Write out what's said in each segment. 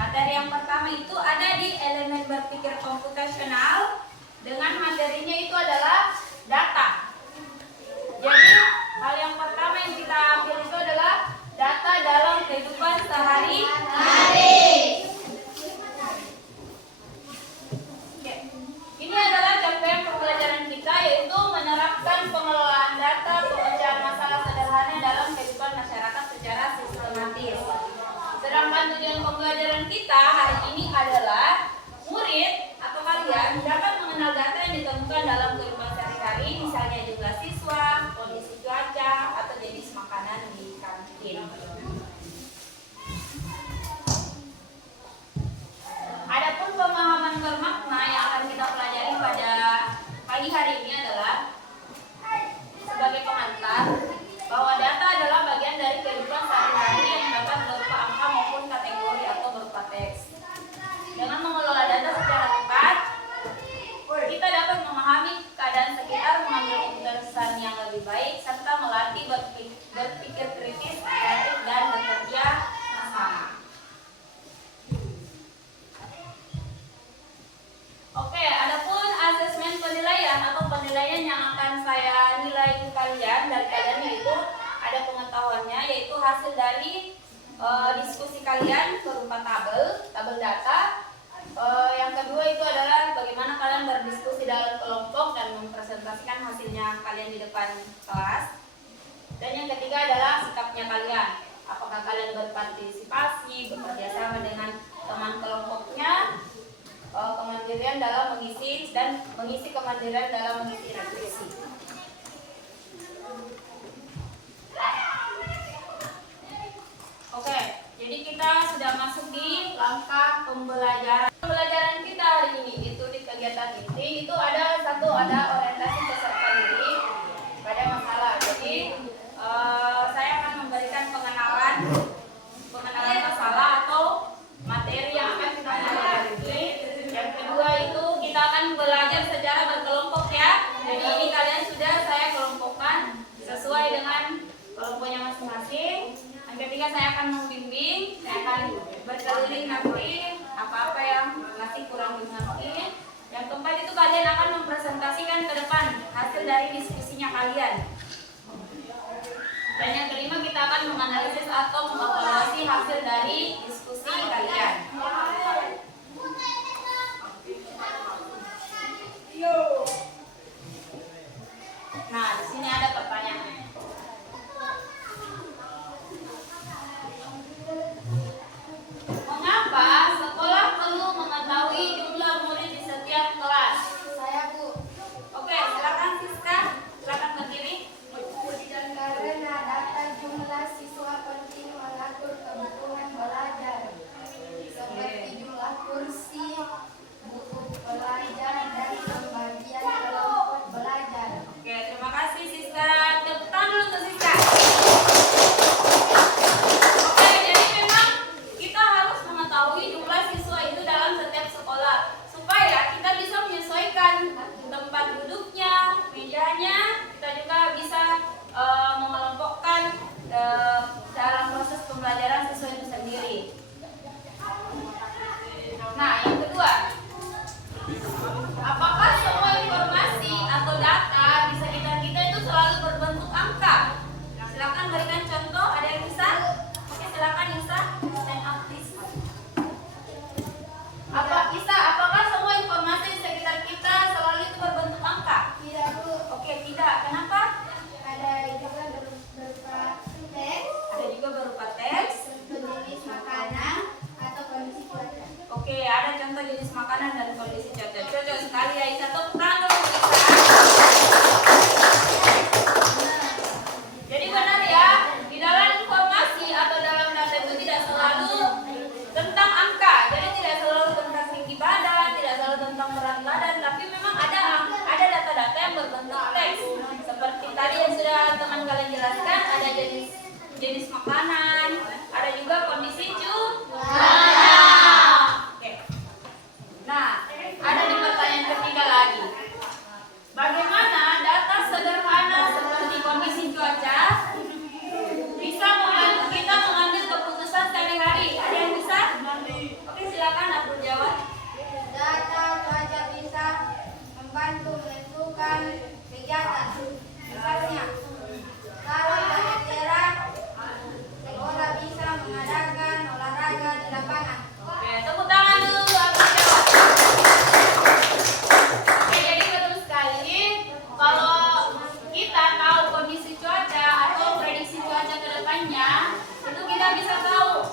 Materi yang pertama itu ada di elemen berpikir komputasional, dengan materinya itu adalah data. Jadi hal yang pertama yang kita ambil itu adalah data dalam kehidupan sehari-hari. Ini adalah capaian pembelajaran kita, yaitu menerapkan pengelolaan data, pemecahan masalah sederhana dalam kehidupan masyarakat secara sistematis. Sedangkan tujuan pembelajaran kita hari ini adalah murid atau kalian dapat mengenal data yang ditemukan dalam kehidupan sehari-hari, misalnya jumlah siswa, kondisi cuaca, atau jenis makanan di kantin. Adapun pemahaman bermakna yang akan kita pelajari pada pagi hari ini adalah sebagai pengantar bahwa data adalah bagian dari kehidupan sehari-hari yang dapat berupa angka maupun kategori atau berupa teks. Dengan mengelola data secara tepat, kita dapat memahami keadaan sekitar, mengambil keputusan yang lebih baik, serta melatih berpikir kritis, kreatif, dan bekerja sama. Oke, adapun asesmen penilaian atau penilaian yang akan saya nilai kalian dari kalian yaitu ada pengetahuannya, yaitu hasil dari diskusi kalian berupa tabel data. Yang kedua itu adalah bagaimana kalian berdiskusi dalam kelompok dan mempresentasikan hasilnya kalian di depan kelas. Dan yang ketiga adalah sikapnya kalian. Apakah kalian berpartisipasi, bekerja sama dengan teman kelompoknya, kemandirian dalam mengisi kemandirian dalam mengisi revisi. Oke, jadi kita sudah masuk di langkah pembelajaran. Pembelajaran kita hari ini itu di kegiatan inti itu ada orientasi peserta diri pada masalah. Jadi saya akan memberikan pengenalan masalah atau materi yang akan kita pelajari. Yang kedua itu kita akan belajar secara berkelompok ya. Jadi ini kalian sudah saya kelompokkan sesuai dengan kelompoknya masing-masing. Yang ketiga saya akan membimbing, saya akan berkeliling nanti apa-apa yang masih kurang dimengerti. Yang keempat itu kalian akan mempresentasikan ke depan hasil dari diskusinya kalian. Dan yang kelima kita akan menganalisis atau mengevaluasi hasil dari diskusi kalian. Nah, di sini ada pertanyaan. Mengapa sekolah perlu mengetahui jumlah murid di setiap kelas? Saya, Bu. Oke, silakan Siska, silakan berdiri. Karena data jumlah siswa penting mengatur kebutuhan belajar, seperti jumlah kursi, buku pelajar, dan pembagian kelompok belajar. Oke, terima kasih Siska. Tepuk tangan tidak? Kenapa? Ada juga berupa teks, Ada juga berupa teks. jenis makanan atau kondisi cuaca. Oke, ada contoh jenis makanan dan kondisi cuaca. Cocok sekali ya Isa. Tepuk tangan dulu Isa. Jadi benar ya, di dalam informasi atau dalam data itu tidak selalu tentang angka. Jadi tidak selalu tentang tinggi badan, tidak selalu tentang berat badan, tapi memang ada data-data yang berbentuk teks. Seperti tadi yang sudah teman kalian jelaskan, ada jenis makanan, ada juga kondisi cuaca. Oke. Nah, ada di pertanyaan ketiga lagi. Bagaimana data sederhana seperti kondisi cuaca bisa membantu kita mengambil keputusan sehari-hari? Ada yang bisa? Oke, silakan aku jawab. Data cuaca bisa membantu menentukan kegiatan. Misalnya, kalau langit cerah, sekolah bisa mengadakan olahraga di lapangan. Oke, tepuk tangan dulu aku jawab. Oke, jadi betul sekali. Kalau kita tahu kondisi cuaca atau prediksi cuaca ke depannya, itu kita bisa tahu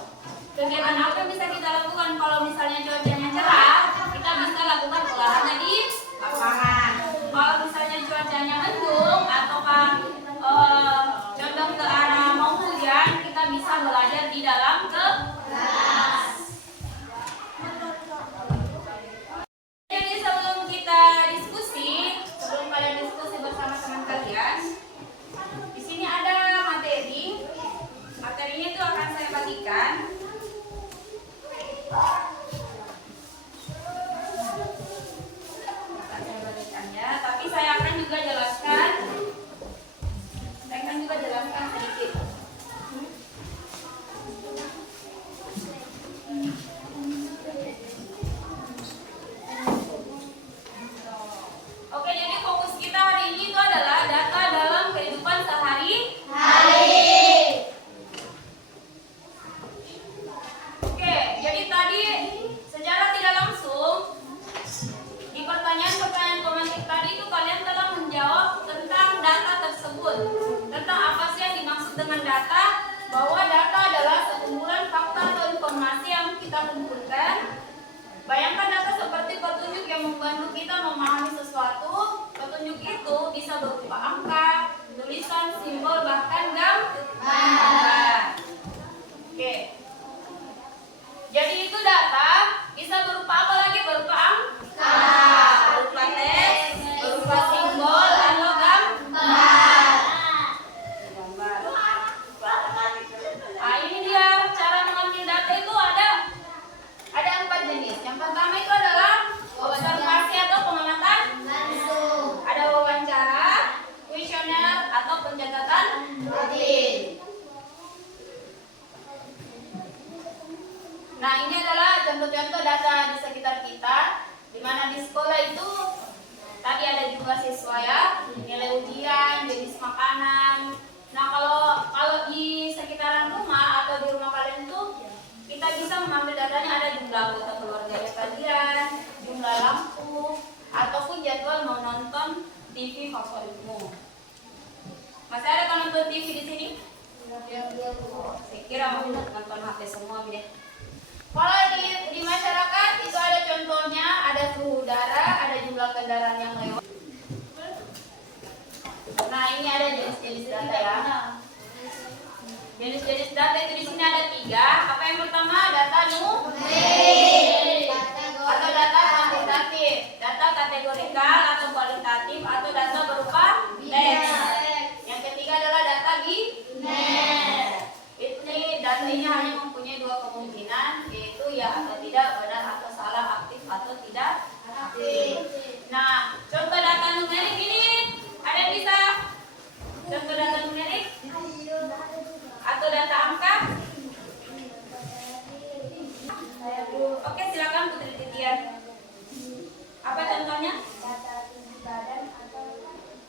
kegiatan apa yang bisa kita lakukan. Kalau misalnya cuacanya cerah, kita bisa lakukan olahraga di lapangan. Kalau misalnya cuacanya mendung ataukah condong ke arah mau hujan, kita bisa belajar di dalam kelas. Jadi sebelum kita diskusi, sebelum kalian diskusi bersama teman kalian, di sini ada materi. Materinya itu akan saya bagikan. Akan saya bagikannya, tapi saya akan juga jelaskan. Saya akan juga jelaskan sedikit. Oke, jadi fokus kita hari ini itu adalah data dalam kehidupan sehari-hari. Oke, jadi tadi secara tidak langsung di pertanyaan-pertanyaan komentar tadi itu kalian telah menjawab tentang data tersebut. Tentang apa sih yang dimaksud dengan data? Bahwa data adalah sekumpulan fakta atau informasi yang kita kumpulkan. Bayangkan data seperti petunjuk yang membantu kita memahami sesuatu. Petunjuk itu bisa berupa angka, tulisan, simbol, bahkan gambar. Oke. Jadi itu data bisa berupa apa lagi? Berupa angka, berupa teks, berupa simbol, atau gambar. Nah, ini dia cara mengambil data itu ada 4 jenis. Yang pertama itu adalah observasi atau pengamatan langsung. Ada wawancara, kuesioner atau pencatatan rutin. Nah, ini adalah contoh-contoh data di sekitar kita, di mana di sekolah itu tadi ada juga siswa ya, nilai ujian, jenis makanan. Nah, kalau di sekitaran rumah atau di rumah kalian tuh kita bisa mengambil datanya, ada jumlah anggota keluarganya kalian, jumlah lampu, ataupun jadwal mau nonton TV favoritmu. Masih ada kan nonton TV di sini? Saya kira mau nonton HP semua deh. Kalau di masyarakat itu ada contohnya, ada suhu udara, ada jumlah kendaraan yang lewat. Nah, ini ada jenis-jenis data ya. Jenis-jenis data itu di sini ada 3. Apa yang pertama? Data numerik atau data kuantitatif, data kategorikal atau kualitatif, atau data berupa teks. Yang ketiga adalah data biner. Ini data ini hanya mempunyai 2 kemungkinan, yaitu ya atau tidak, benar atau salah, aktif atau tidak aktif. Nah, contoh data numerik ini ada yang bisa? Contoh data numerik atau data angka? Oke, silakan Putri Titian. Apa contohnya? Data tinggi badan atau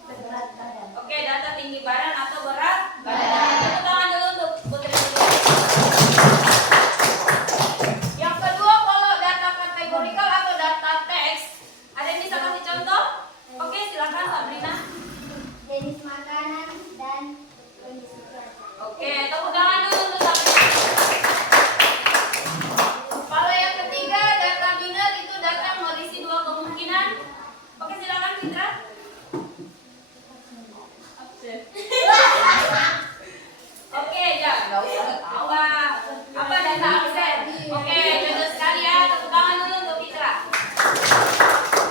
berat badan. Oke, data tinggi badan atau berat badan. Tepuk tangan dulu untuk Putri Titian. Yang kedua, kalau data kategorikal atau data teks, ada yang bisa kasih contoh? Oke, silakan Sabrina. Oke, ya, nggak usah ketawa. Apa data absen? Oke, jodoh sekali ya. Tepuk tangan dulu untuk Fitra.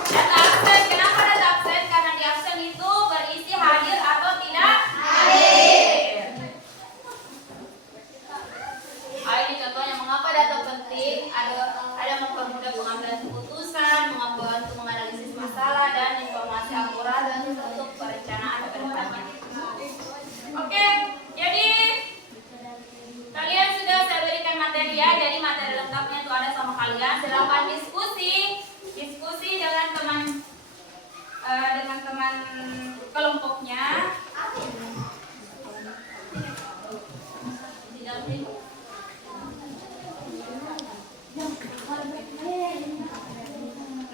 Data absen, kenapa data absen? Karena di absen itu berisi hadir atau tidak hadir. Ini contohnya mengapa data penting. Ada mempermudah pengambilan keputusan, membantu menganalisis masalah dan informasi akurat dan untuk perencanaan ke depannya. Oke, jadi kalian sudah saya berikan materi ya. Jadi materi lengkapnya itu ada sama kalian. Silakan diskusi dengan teman kelompoknya.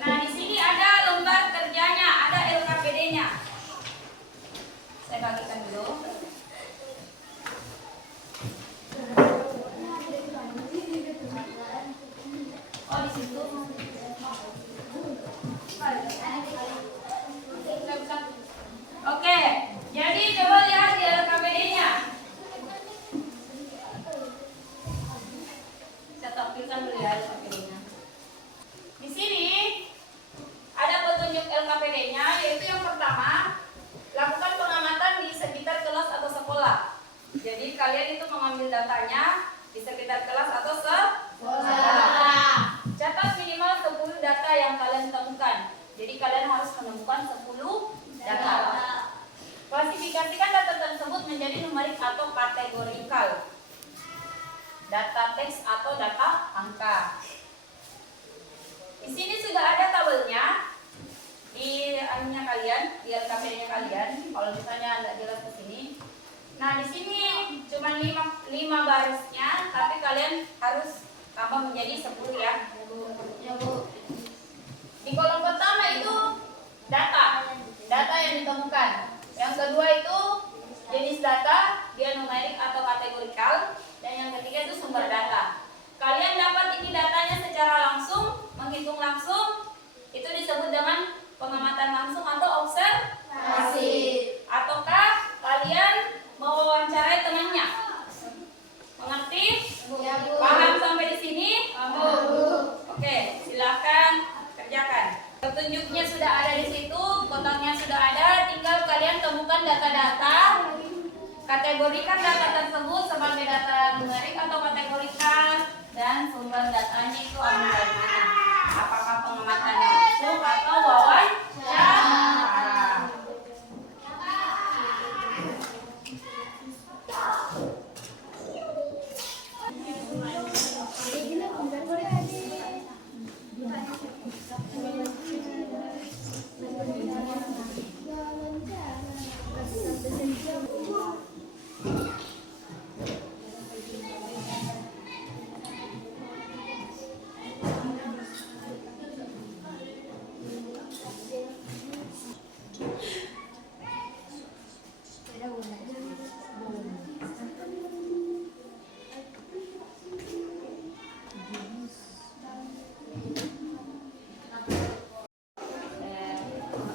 Nah, di sini ada lembar kerjanya, ada LKPD-nya. Saya bagikan dulu. Oh, di situ. Oke, jadi coba lihat di LKPD-nya. Saya tampilkan dulu ya LKPD-nya. Di sini ada petunjuk LKPD-nya, yaitu yang pertama, lakukan pengamatan di sekitar kelas atau sekolah. Jadi kalian itu mengambil datanya di sekitar kelas atau sekolah. Catat minimal 10 data yang kalian temukan. Jadi kalian harus menemukan 10 data. Klasifikasikan data tersebut menjadi numerik atau kategorikal. Data teks atau data angka. Di sini sudah ada tabelnya di anunya kalian, di LKPD-nya kalian. Kalau misalnya tidak jelas di sini. Nah, di sini cuma 5 barisnya, tapi kalian harus tambah menjadi 10 ya. Di kolom pertama itu data yang ditemukan. Yang kedua itu jenis data, dia numerik atau kategorikal, dan yang ketiga itu sumber data. Kalian dapat ini datanya secara langsung, menghitung langsung, itu disebut dengan pengamatan langsung atau observasi. Ataukah kalian mewawancarai temannya? Mengerti? Ya, Bu. Paham sampai di sini? Oke, silakan kerjakan. Petunjuknya sudah ada di situ, kotaknya sudah ada, tinggal kalian temukan data-data. Kategorikan data tersebut sebagai data numerik atau kategorikal, dan sumber datanya itu ambil dari mana? Apakah pengamatan langsung atau wawancara?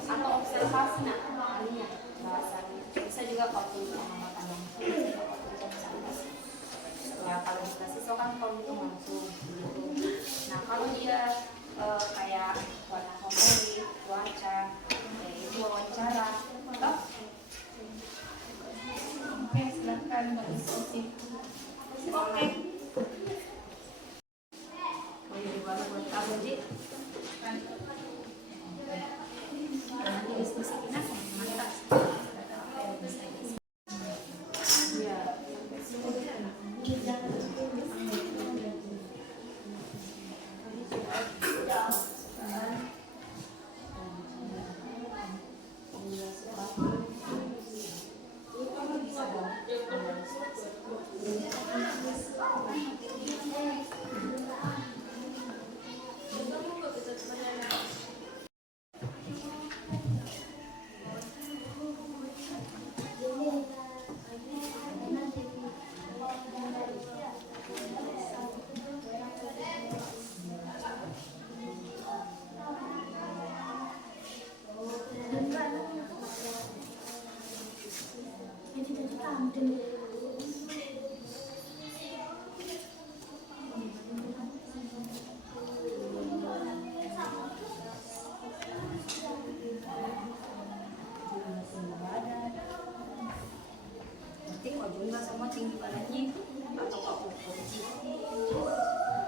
Atau observasi, nah, artinya bahasanya bisa juga waktu pengamatan langsung, bisa waktu observasi. Setelah kalau kita siswa kan kalau itu langsung gitu. Nah, kalau dia kayak warna favorit, cuaca, itu wawancara, toh? Oke, silakan berdiskusi. Oke. Oh, jadi baru buat kamu, Ji. Nanti diskusi kita mantap. Berarti kok juga semua tinggi badannya atau kok ukur?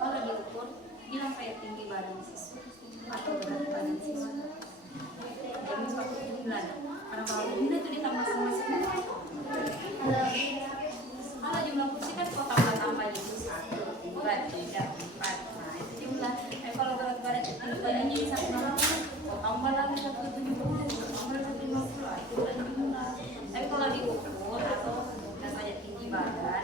Kalau diukur, bilang saya tinggi badan siswa atau berat badan siswa. Jadi seperti ini bilang, karena kalau ini itu ditambah sama semua. Kalau jumlah kursi kan kok tambah itu 1, 2, 3, 4. Nah itu jumlah. Kalau berat badan tinggi badannya bisa berapa? Kok tambah lagi 170, tambah 150. Itu kan jumlah. Tapi kalau diukur atau saya tinggi badan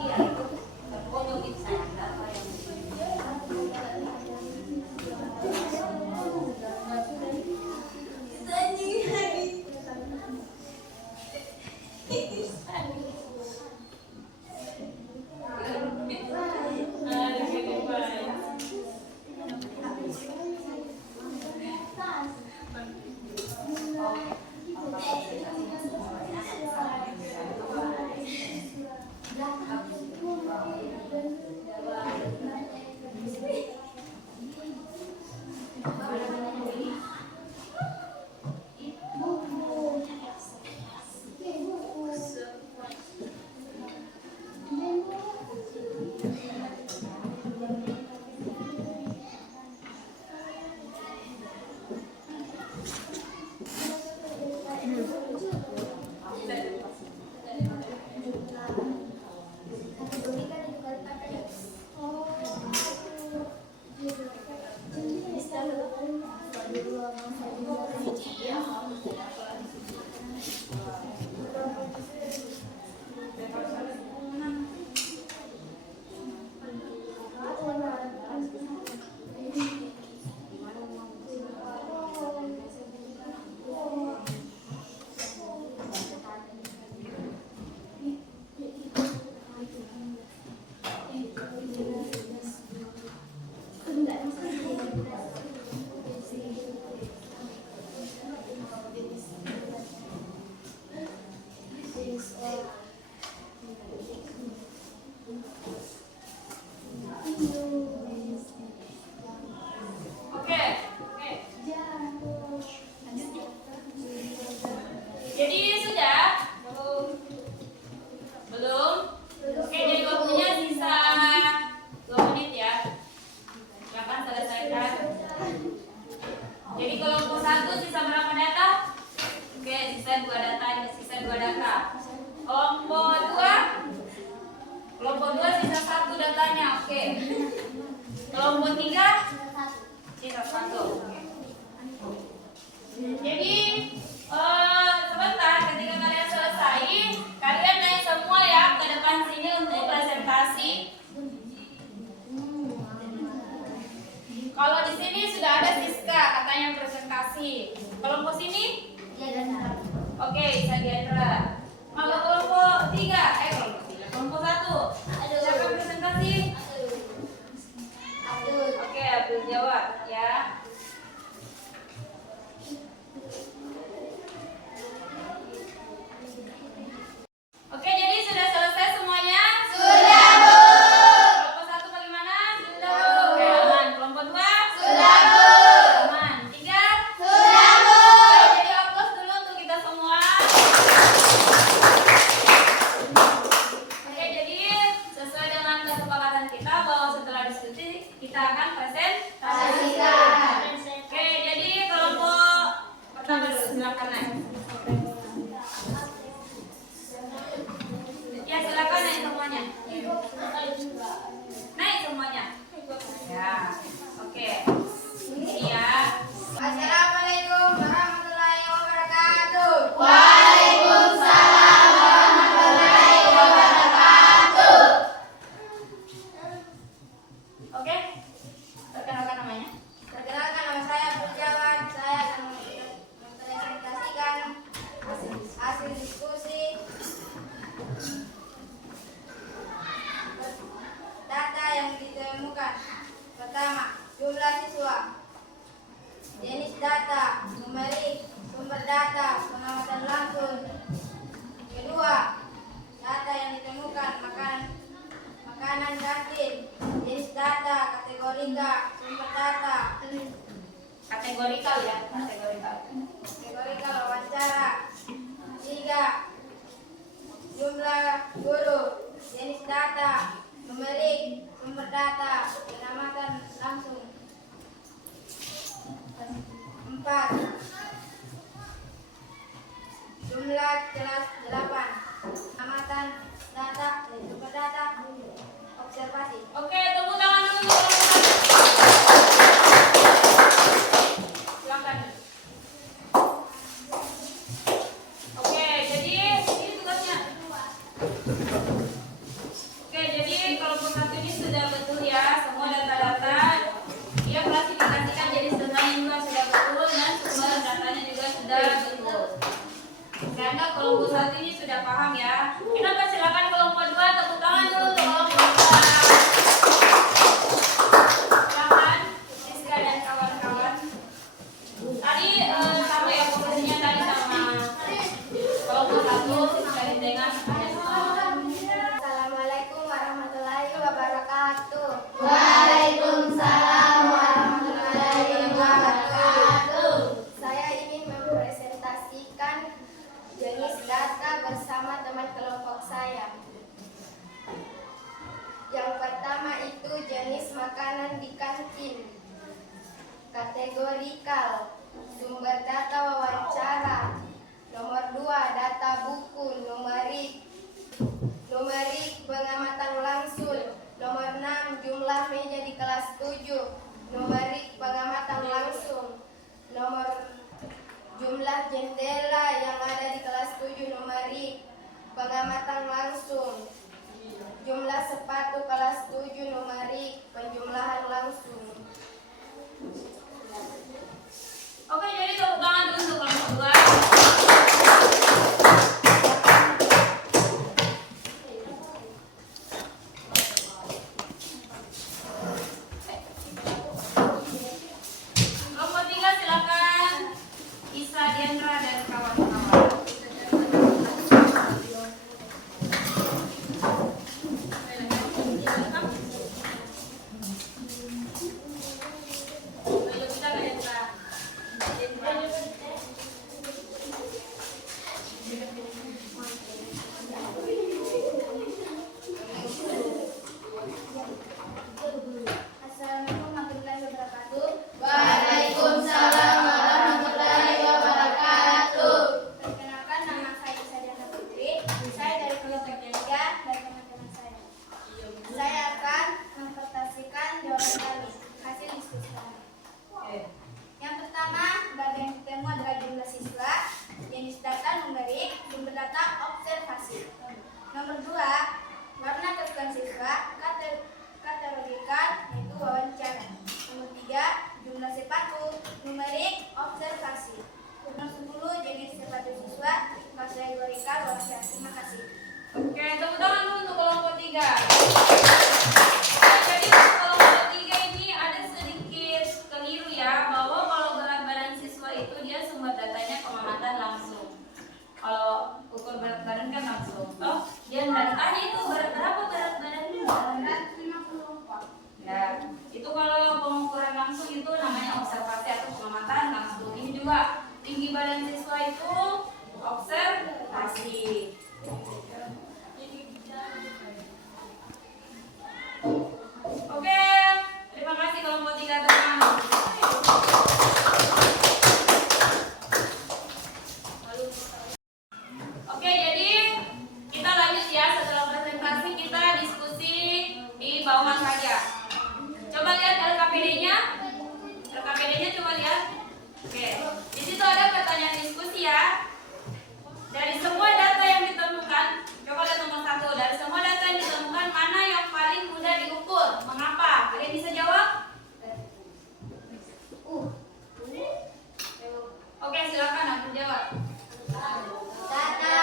iya itu pokoknya saya data yang kelompok 3 sisa 1. Jadi sebentar ketika kalian selesai, kalian naik semua ya ke depan sini untuk presentasi. Kalau di sini sudah ada Siska katanya presentasi. Kelompok sini? Oke, Sagendra. Kalau kelompok 3, kelompok 1. Siapa presentasi? Oke, Abdul jawab ya. Oke, jadi sudah selesai semuanya? Sudah, Bu. Kelompok 1 bagaimana? Sudah, Bu. Aman. Kelompok 2? Sudah, Bu. Aman. 3? Sudah, Bu. Oke, jadi aplaus dulu untuk kita semua. Oke, jadi sesuai dengan kesepakatan kita bahwa setelah diskusi kita akan presentasikan. Oke, jadi kelompok pertama dulu, silakan naik. Ya, silakan naik semuanya. Naik semuanya. Ya, oke. Ini ya. Assalamualaikum warahmatullahi wabarakatuh. Waalaikumsalam warahmatullahi wabarakatuh. Oke. Perkenalkan namanya. Perkenalkan, nama saya Berjawan. Saya akan mempresentasikan hasil diskusi data yang ditemukan. Pertama, jumlah siswa. Jenis data, numerik, sumber data, pengamatan langsung. Kedua, data yang ditemukan makanan kantin. Jenis data, kategorika, sumber data. Kategorikal ya, kategorikal. Kategorikal wawancara. Tiga, jumlah guru. Jenis data, numerik, sumber data, pengamatan langsung. 4. Jumlah kelas 8. Pengamatan data, sumber data, observasi. Oke, tepuk tangan dulu untuk silakan. Oke, jadi ini tugasnya. Oke, jadi kelompok satu ini sudah betul ya, semua data-data dia klasifikasikan jadi semuanya juga sudah betul dan sumber datanya juga sudah betul. Karena kelompok satu ini sudah paham ya. Kita persilakan kelompok 2, tepuk tangan dulu untuk kelompok 2. Silakan Siska dan kawan-kawan. Tadi sama ya posisinya tadi sama kelompok 1 Siska dengan Assalamualaikum warahmatullahi wabarakatuh. Waalaikumsalam warahmatullahi wabarakatuh. Saya ingin mempresentasikan jenis data bersama teman kelompok saya. Yang pertama itu jenis makanan di kantin. Kategorikal, sumber data wawancara. Nomor 2, data buku, numerik. Numerik, pengamatan langsung. Nomor 6, jumlah meja di kelas 7. Numerik, pengamatan langsung. Nomor jumlah jendela yang ada di kelas 7. Numerik, pengamatan langsung. Jumlah sepatu kelas 7. Numerik, penjumlahan langsung. Oke, jadi tepuk tangan dulu untuk kelompok 2. Kelompok 3 silakan Isa Diandra dan kawan-kawan. Ayo kita ke Diandra. Assalamualaikum warahmatullahi wabarakatuh. Waalaikumsalam warahmatullahi wabarakatuh. Perkenalkan, nama saya Isa Diana Putri. Saya dari kelompok 3 dan teman-teman saya. Saya akan mempresentasikan jawaban kami, hasil diskusi kami. Yang pertama, data yang ditemu adalah jumlah siswa, jenis data numerik, sumber data observasi. Nomor 2, warna kesukaan siswa, kategorikal, yaitu wawancara. Nomor 3, jumlah sepatu, numerik, observasi. Nomor 10, jenis sepatu siswa, kategorikal, wawancara. Terima kasih. Oke, tepuk tangan dulu untuk kelompok 3. Oke, jadi untuk kelompok 3 ini ada sedikit keliru ya, bahwa kalau berat badan siswa itu dia sumber datanya pengamatan langsung. Kalau ukur berat badan kan langsung. Oh, dia nggak ditanya itu berat berapa berat badannya? Berat 54. Ya, itu kalau pengukuran langsung itu namanya observasi atau pengamatan langsung. Ini juga tinggi badan siswa itu observasi. Oke, terima kasih kelompok 3 teman. Oke, jadi kita lanjut ya, setelah presentasi kita diskusi di bawah saja. Coba lihat LKPD-nya. LKPD-nya coba lihat. Oke, di situ ada pertanyaan diskusi ya. Dari semua data yang ditemukan, coba lihat nomor 1. Dari semua data yang ditemukan, mana yang paling mudah diukur? Mengapa? Kalian bisa jawab? Oke, silakan aku jawab. Data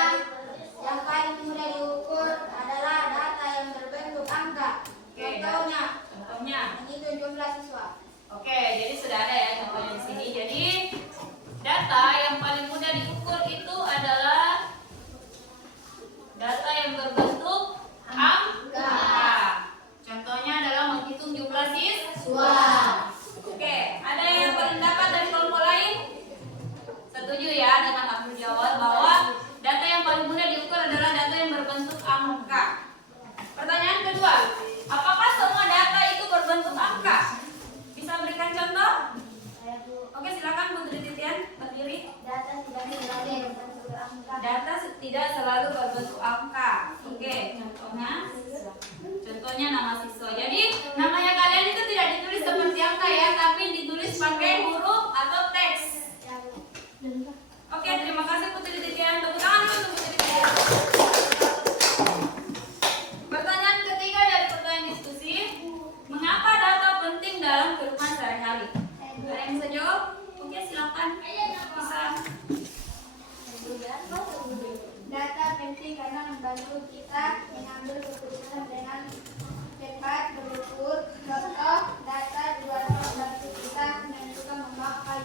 yang paling mudah diukur adalah data yang berbentuk angka. Oke, Contohnya, contohnya. menghitung jumlah siswa. Oke, jadi sudah ada ya contohnya di sini. Jadi data yang paling mudah diukur itu adalah data yang berbentuk angka. Contohnya adalah menghitung jumlah siswa. Oke, ada yang paling dapat dari kelompok lain? Setuju ya dengan aku jawab bahwa data yang paling mudah diukur adalah data yang berbentuk angka. Pertanyaan kedua, apakah semua data itu berbentuk angka? Bisa berikan contoh? Oke, silakan Bu Tri Titian berdiri. Data tidak selalu berbentuk angka. Data tidak selalu berbentuk angka. Oke, contohnya nama siswa. Jadi namanya kalian itu tidak ditulis seperti angka ya, tapi ditulis pakai huruf atau teks. Oke, terima kasih Putri Titian. Tepuk tangan dulu untuk Putri Titian. Pertanyaan ketiga dari pertanyaan diskusi, mengapa data penting dalam kehidupan sehari-hari? Ada yang bisa jawab? Oke, silakan. Bisa. Data penting karena membantu kita mengambil keputusan dengan cepat berukur. Contoh, data juga membantu kita menentukan memakai.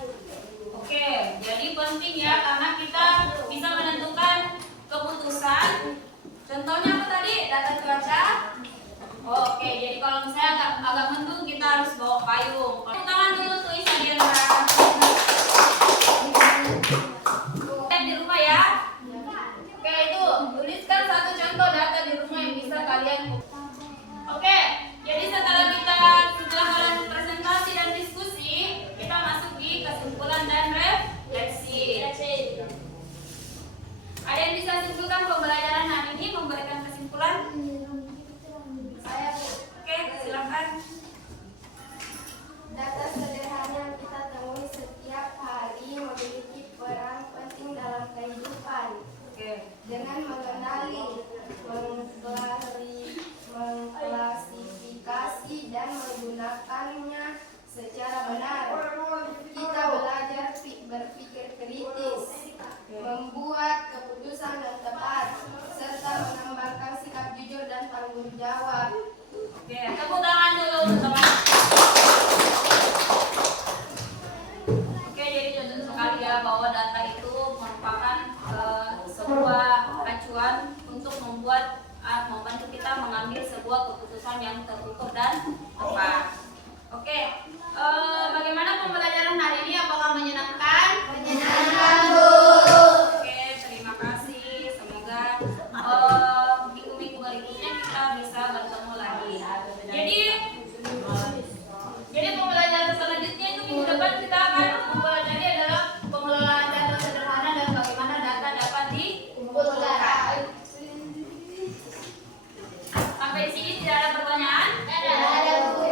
Oke, jadi penting ya karena kita bisa menentukan keputusan. Contohnya apa tadi? Data cuaca. Oke, jadi kalau misalnya agak mendung kita harus bawa payung. Tangan dulu tuh Isadiandra. Di rumah ya. Oke, itu tuliskan satu contoh data di rumah yang bisa kalian. Oke, jadi setelah kita sudah presentasi dan diskusi, kita masuk di kesimpulan dan refleksi. Ada yang bisa simpulkan pembelajaran hari ini, memberikan kesimpulan? Saya Oke, silakan. data sederhana yang kita temui setiap hari memiliki peran penting dalam kehidupan. Oke. Dengan mengenali, mengklasifikasi dan menggunakannya secara benar, kita belajar berpikir kritis, membuat keputusan yang tepat, serta mengembangkan sikap jujur dan tanggung jawab. Oke, tepuk tangan dulu teman. Oke, jadi contoh sekali ya bahwa data itu merupakan sebuah acuan untuk membantu kita mengambil sebuah keputusan yang terukur dan tepat. Oke, bagaimana pembelajaran hari ini? Apakah menyenangkan? Menyenangkan, Bu. Oke, terima kasih. Semoga minggu-minggu berikutnya kita bisa bertemu lagi. Jadi pembelajaran selanjutnya itu minggu depan kita akan mempelajari adalah pengelolaan data sederhana dan bagaimana data dapat dikumpulkan. Sampai di sini tidak ada pertanyaan? Ada, Bu.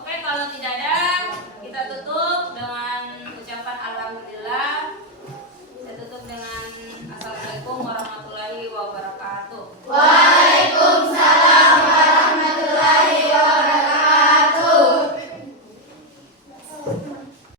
Oke, kalau tidak ada, kita tutup dengan ucapan alhamdulillah. Saya tutup dengan assalamualaikum warahmatullahi wabarakatuh.